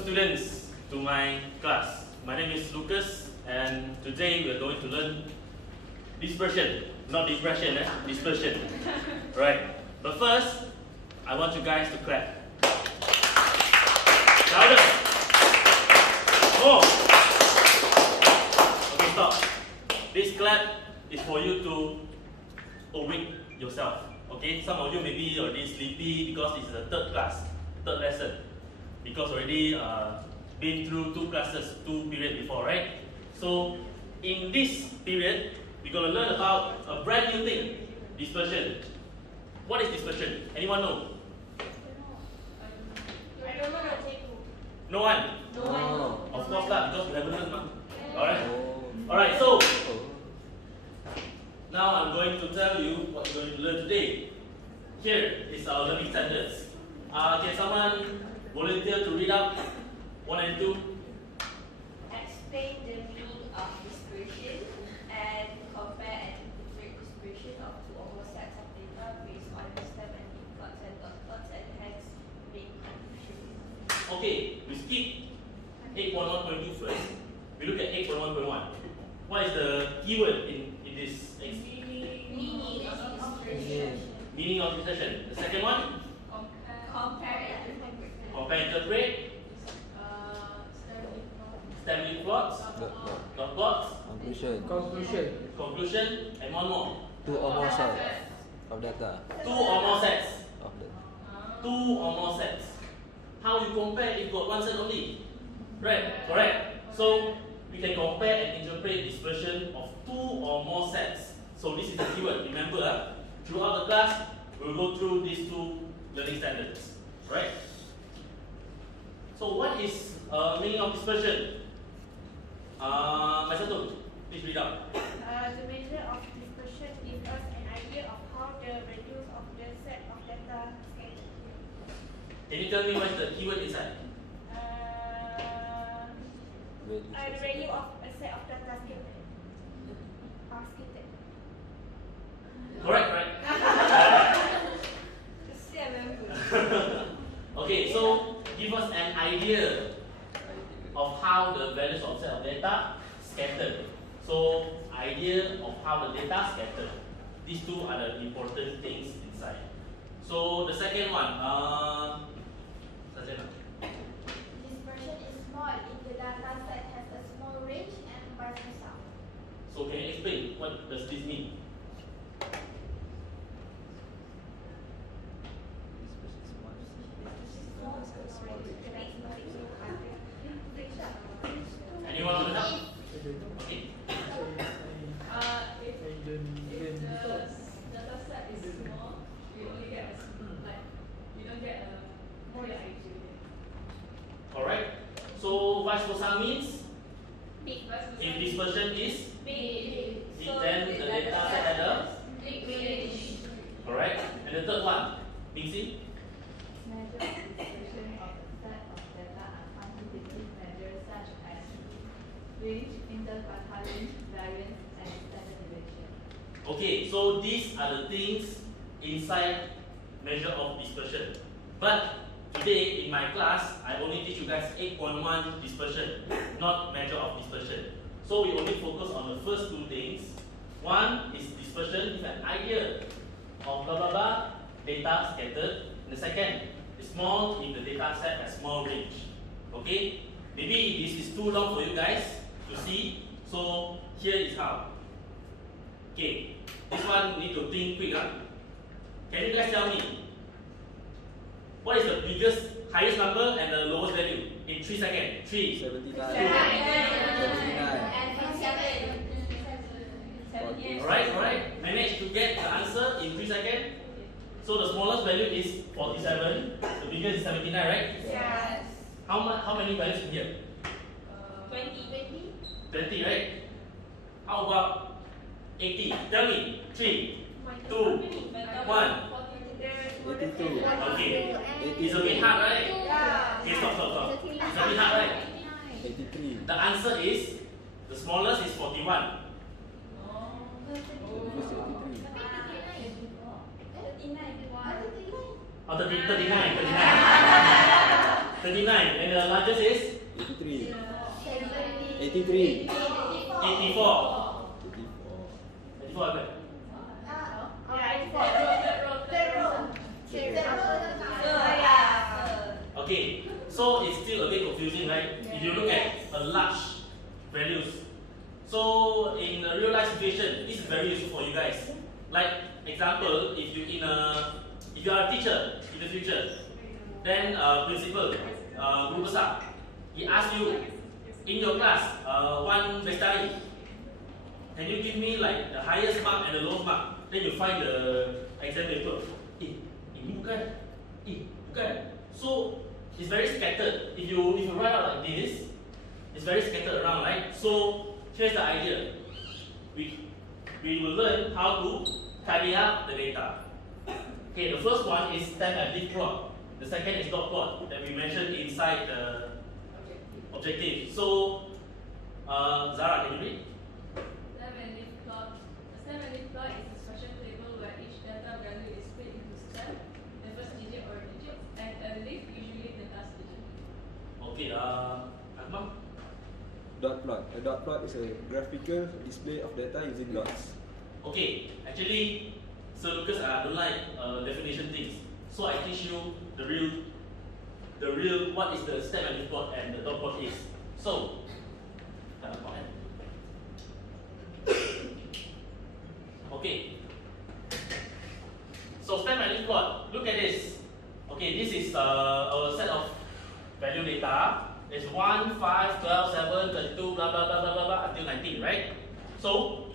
students to my class. My name is Lucas, and today we are going to learn dispersion. Not depression, dispersion. Right. But first, I want you guys to clap. Louder. More. Okay, stop. This clap is for you to awake yourself. Okay, some of you may be already sleepy because this is the third lesson. Because already been through two periods before, right? So in this period, we're going to learn about a brand new thing, dispersion. What is dispersion? Anyone know? I don't know. No one? No one. Of course lah, because we haven't learned. Alright? Alright, so now I'm going to tell you what you're going to learn today. Here is our learning standards. Can someone volunteer to read out 1 and 2? Explain the meaning of dispersion and compare and interpret dispersion of two or more sets of data based on the step and plots and dot plots and hence make confusion. Okay, we skip 8.1.2 first. We look at 8.1.1. What is the keyword in this? Meaning of dispersion. Meaning of dispersion. The second one? Compare and interpret. Compare and interpret. Stem plots. Dot plots. Conclusion. And one more. Two or more sets of data. Two or more sets. Of data. Two or more sets. How you compare if got one set only? Right, correct. So we can compare and interpret dispersion of two or more sets. So this is the keyword. Remember, throughout the class, we'll go through these two learning standards. Right? So what is meaning of dispersion? Masato, please read out. The measure of dispersion gives us an idea of how the values of the set of data scattered. Can you tell me what's the keyword inside? The value of a set of data scattered. Correct. Okay, so give us an idea of how the values of set of data scattered. So idea of how the data scattered. These two are the important things inside. So the second one, Sajana. Dispersion is small if the data set has a small range and vice versa. So can you explain what does this mean? Anyone want to help? Okay. If the data set is small, you only get you don't get a more idea. Alright. So vice versa means Big if dispersion is big. then the data set had a Big range. correct. And the third one, Bixi. Measure dispersion of a set of data are quantitative measures such as range, interquartile variance, and standard deviation. Okay, so these are the things inside measure of dispersion. But today in my class, I only teach you guys 8.1 dispersion, not measure of dispersion. So we only focus on the first two things. One is dispersion, give an idea of blah blah blah, data scattered. And the second is small if the data set has small range. Okay? Maybe this is too long for you guys to see. So here is how. Okay, this one need to think quick. Can you guys tell me what is the biggest, highest number and the lowest value in 3 seconds? 3, 79. 79. Alright. Managed to get the answer in 3 seconds. So the smallest value is 47. The biggest is 79, right? Yes. How many values in here? 20. 20, right? How about 80? Tell me. 3, 2, 1. 82. Okay. It's a bit hard, right? Yeah. Okay, stop. It's a bit hard, right? 83. The answer is, the smallest is 41. Oh, 39. 39. And the largest is 83. 70. 83. 84. 84. 84 apa? Okay, so it's still a bit confusing, right? If you look at a large values. So in a real life situation, this is very useful for you guys. Like example, if you are a teacher in the future, then principal, guru besar, he asks you in your class, one bestari, can you give me like the highest mark and the lowest mark? Then you find the exam paper. Ini bukan. Bukan. So it's very scattered. If you write out like this, it's very scattered around, right? So here's the idea. We will learn how to tidy up the data. Okay, the first one is stem and leaf plot. The second is dot plot that we mentioned inside the objective. So Zara, can you read? Stem and leaf plot. A stem and leaf plot is a expression table where each data value is split into stem, the first digit or digits, and a leaf, usually the last digit. Okay, Akmal? Dot plot. A dot plot is a graphical display of data using dots. Okay, actually, Sir Lucas, I don't like definition things. So I teach you the real what is the stem and leaf plot and the dot plot is. So, okay. So stem and leaf plot, look at this. Okay, this is a set of value data. It's 1, 5, 12, 7, 32, blah blah blah blah blah, blah until 19, right? So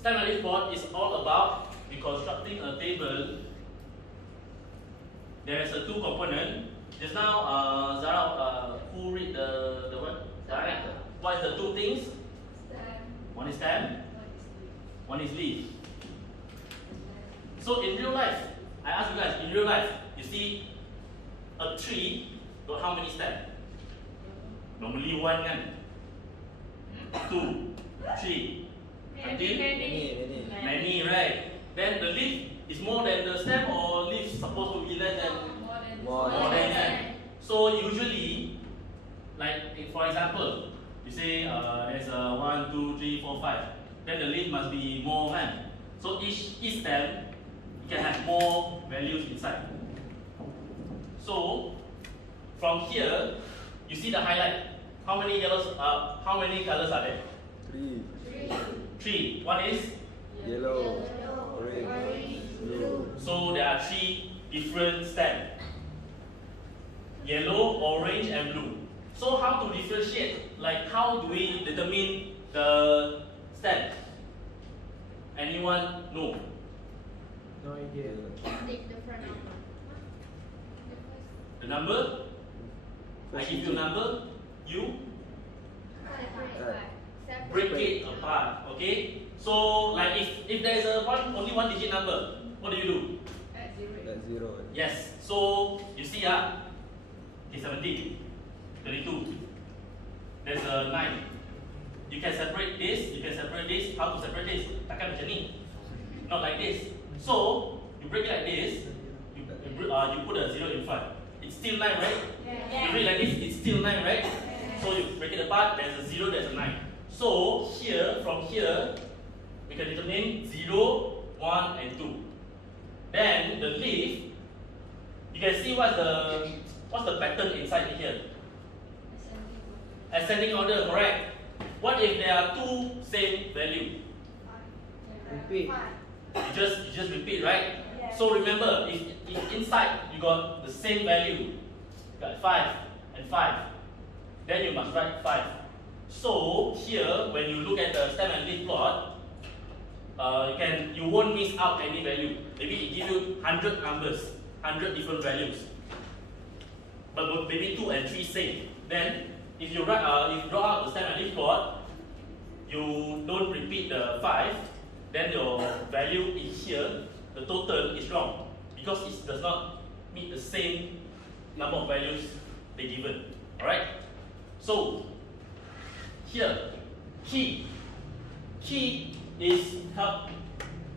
stem and leaf plot is all about reconstructing a table. There is a two component. Just now, Zara, who read the word? Zara, what is the two things? Stem. One is stem, One is leaf. one is leaf. So in real life, I ask you guys, in real life, you see a tree got how many stems? Normally one kan? 2, 3, until many, right? Then the leaf is more than the stem, or leaf supposed to be less than More more than kan? So usually, like for example, you say there's a 1, 2, 3, 4, 5. Then the leaf must be more kan? So each stem can have more values inside. So from here, you see the highlight. How many yellows? How many colors are there? 3. One is Yellow, orange, blue. so there are 3 different stems. Yellow, orange, and blue. So how to differentiate? Like how do we determine the stem? Anyone know? No idea. Take the front number. The number? I give you a number. You break it apart. Okay. So like if there is a only one digit number, what do you do? At zero. That's 0. Yes. So you see okay, 17, 32. There's a 9. You can separate this. You can separate this. How to separate this? Takkan macam ni. Not like this. So you break it like this. You put a 0 in front. It's still 9, right? You read like this. It's still 9, right? So you break it apart. There's a 0. There's a 9. So here, from here, we can determine 0, 1, and 2. Then the leaf, you can see what's the pattern inside here. Ascending order, correct? What if there are 2 same value? Repeat. You just repeat, right? So remember, if inside you got the same value, you got 5 and 5, then you must write 5. So here, when you look at the stem and leaf plot, you won't miss out any value. Maybe it give you 100 numbers, 100 different values, but maybe 2 and 3 same. Then if you draw out the stem and leaf plot, you don't repeat the 5, then your value in here, the total is wrong because it does not meet the same number of values they given. Alright? So here, key is help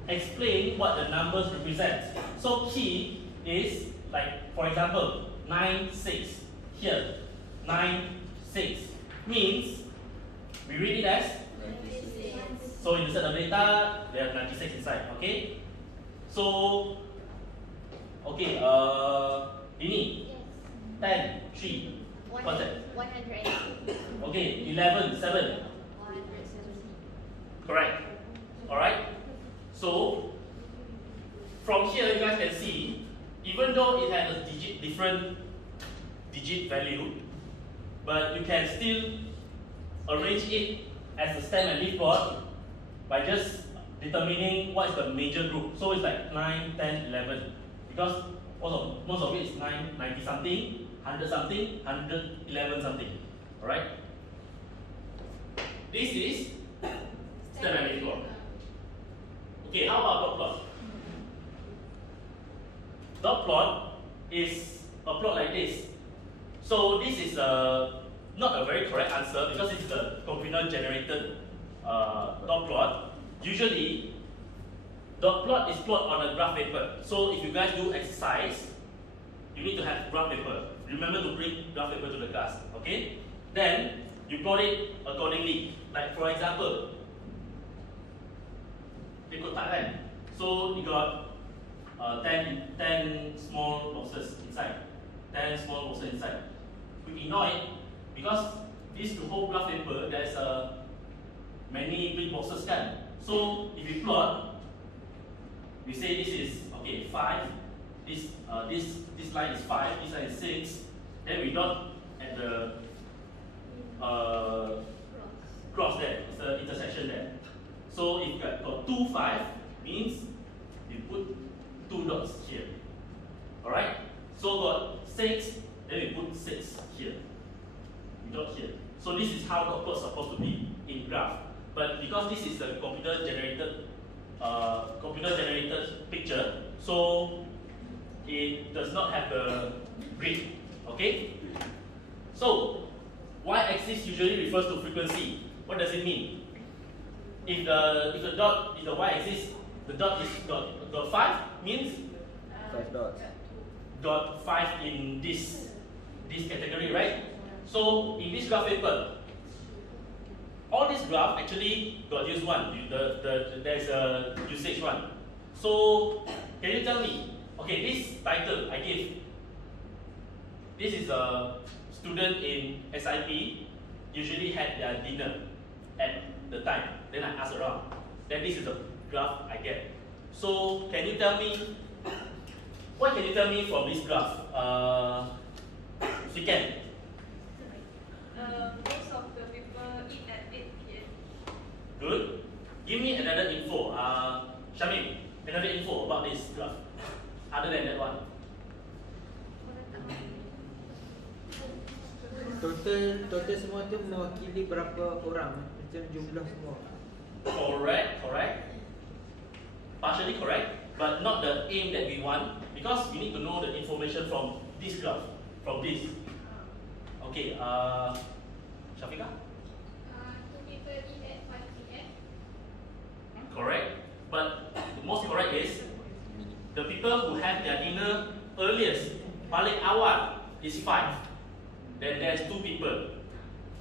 explain what the numbers represent. So key is like, for example, 9, 6. here 9, 6 means we read it as, so in the set of data there are 96 inside. Okay, so okay, ini 10, 3, what's that? 100. Okay, 11, 7. 170. Correct. Alright. So from here you guys can see, even though it has a different digit value, but you can still arrange it as a stem and leaf plot by just determining what is the major group. So it's like 9, 10, 11. Because most of it is 9, 90 something, 100 something, 111 something. Alright? This is stem and leaf plot. Okay, how about dot plot? Dot plot is a plot like this. So this is not a very correct answer because it's the computer generated dot plot. Usually, dot plot is plot on a graph paper. So if you guys do exercise, you need to have graph paper. Remember to bring graph paper to the class, okay? Then you plot it accordingly. Like for example, ikut tak kan? So you got 10 small boxes inside. 10 small boxes inside. We ignore it because this whole graph paper there's many big boxes kan. So if you plot, we say this is okay 5. This line is 5. This line is 6. Then we dot at the cross there. It's the intersection there. So if you got 2, 5 means you put 2 dots here. Alright? So got 6, then we put 6 here. We dot here. So this is how dot plot is supposed to be in graph. But because this is the computer generated picture, so it does not have the grid. Okay? So y-axis usually refers to frequency. What does it mean? If the y-axis, the dot is dot 5 means 5 dots. dot 5 in this category, right? So in this graph paper, all this graph actually got used one. There's a usage one. So can you tell me? Okay, this title I gave. This is a student in SIP usually had their dinner at the time. Then I ask around. Then this is the graph I get. So can you tell me? What can you tell me from this graph? If you can. Most of the people eat at 8 p.m. Good. Give me another info. Shamim, another info about this graph. Other than that one. Total semua tu mewakili berapa orang, macam jumlah semua. Correct. Partially correct, but not the aim that we want because we need to know the information from this graph, from this. Okay, Shafiqah? 2 people eat at 5 p.m. Correct, but the most correct is the people who have their dinner earliest, paling awal is 5. Then there's 2 people.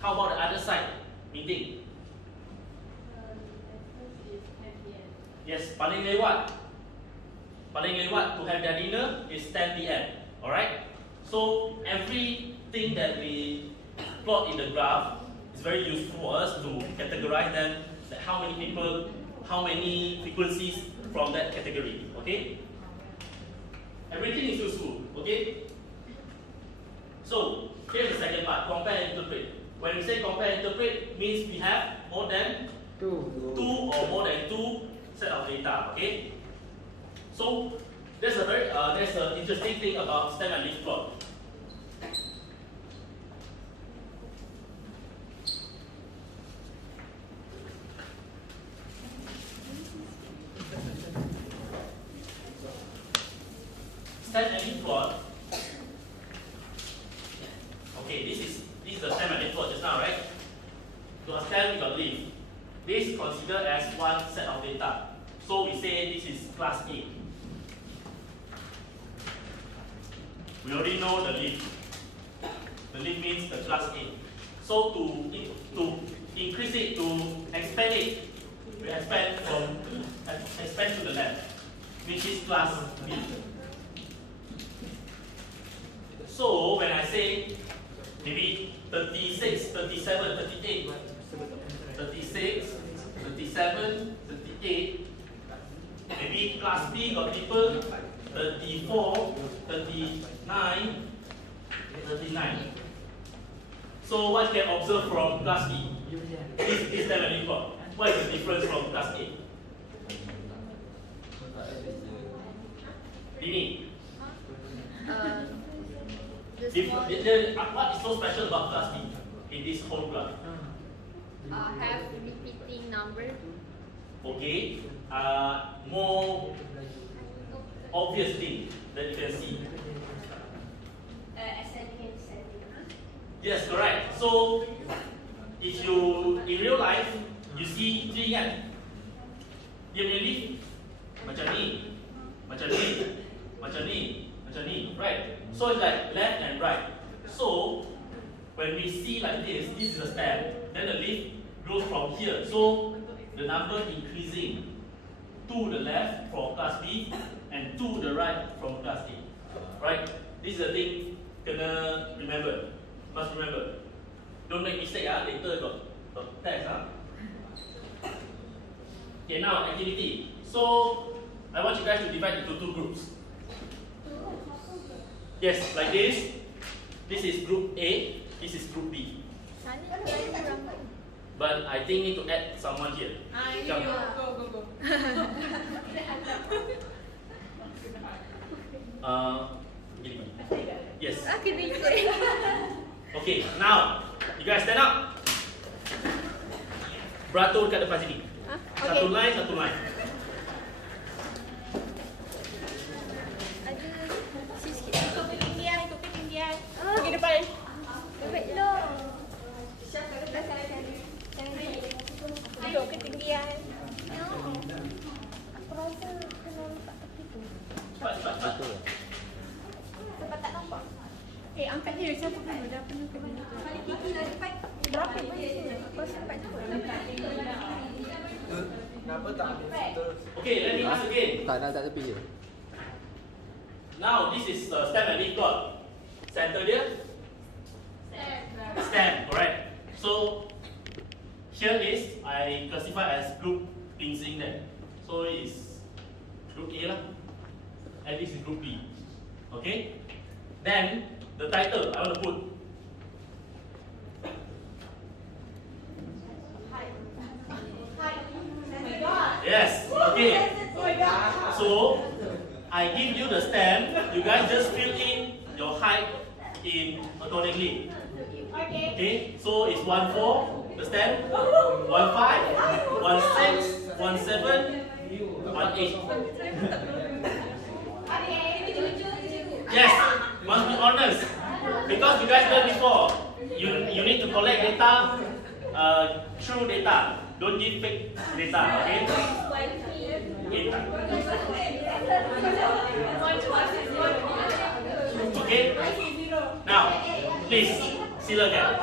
How about the other side? Meeting. Yes, paling lewat to have their dinner is 10 p.m. Alright? So everything that we plot in the graph is very useful for us to categorize them, like how many people, how many frequencies from that category. Okay? Everything is useful. Okay? So here's the second part, compare and interpret. When we say compare and interpret, means we have more than 2 or more than 2 set of data. Okay. So there's an interesting thing about stem and leaf plot. Stem and leaf plot. Okay, this is the stem and leaf plot just now, right? You got stem, you got leaf. This is considered as one set of data. So we say this is class A. We already know the leaf. The lift means the class A. So to increase it, to expand it, we expand to the left, which is class B. So when I say maybe 36, 37, 38, 36, 37, 38, maybe class B got people 34, 39, 39. So what you can observe from class B? This time and report. What is the difference from class A? Dini, what is so special about class B in this whole class? Have repeating number. Okay, more obvious thing that you can see. Ascending and descending. Yes, correct. So if you in real life you see three kan, dia punya lift macam ni, macam ni, macam ni, macam ni, right? So it's like left and right. So when we see like this is the step, then the lift goes from here. So the number increasing to the left from class B and to the right from class A. Right? This is the thing kena remember. Must remember. Don't make mistake later got text Okay, now activity. So I want you guys to divide into two groups. Yes, like this. This is group A, this is group B. But I think need to add someone here. Go. Gini. Yes. Okay, now you guys stand up. Beratur kat depan sini. Satu line, satu line. Ikut ketinggian. Pergi depan. Duduk ketinggian. Aku rasa kena letak tepi tu. Cepat. Sebab tak nampak. Angkat dia satu dulu. Dah penuh ke mana? Balik gigi lah cepat. Berapa banyak? Kau sempat cepat. Kenapa tak ambil terus? Okay, let me ask again. Tak nak tepi je. Now this is stem and leaf got center dia. Stem, correct. So here is I classify as group pincing there. So it is group A lah, and this is group B. Okay. Then the title I want to put. Yes. Okay. So I give you the stem. You guys just fill in your height in accordingly. Okay. So it's 1-4 the stem, 1-5, 1-6, 1-7, 1-8. Yes. Must be honest because you guys learned before. You need to collect data, true data. Don't give fake data, okay? Okay? Now, please, silakan.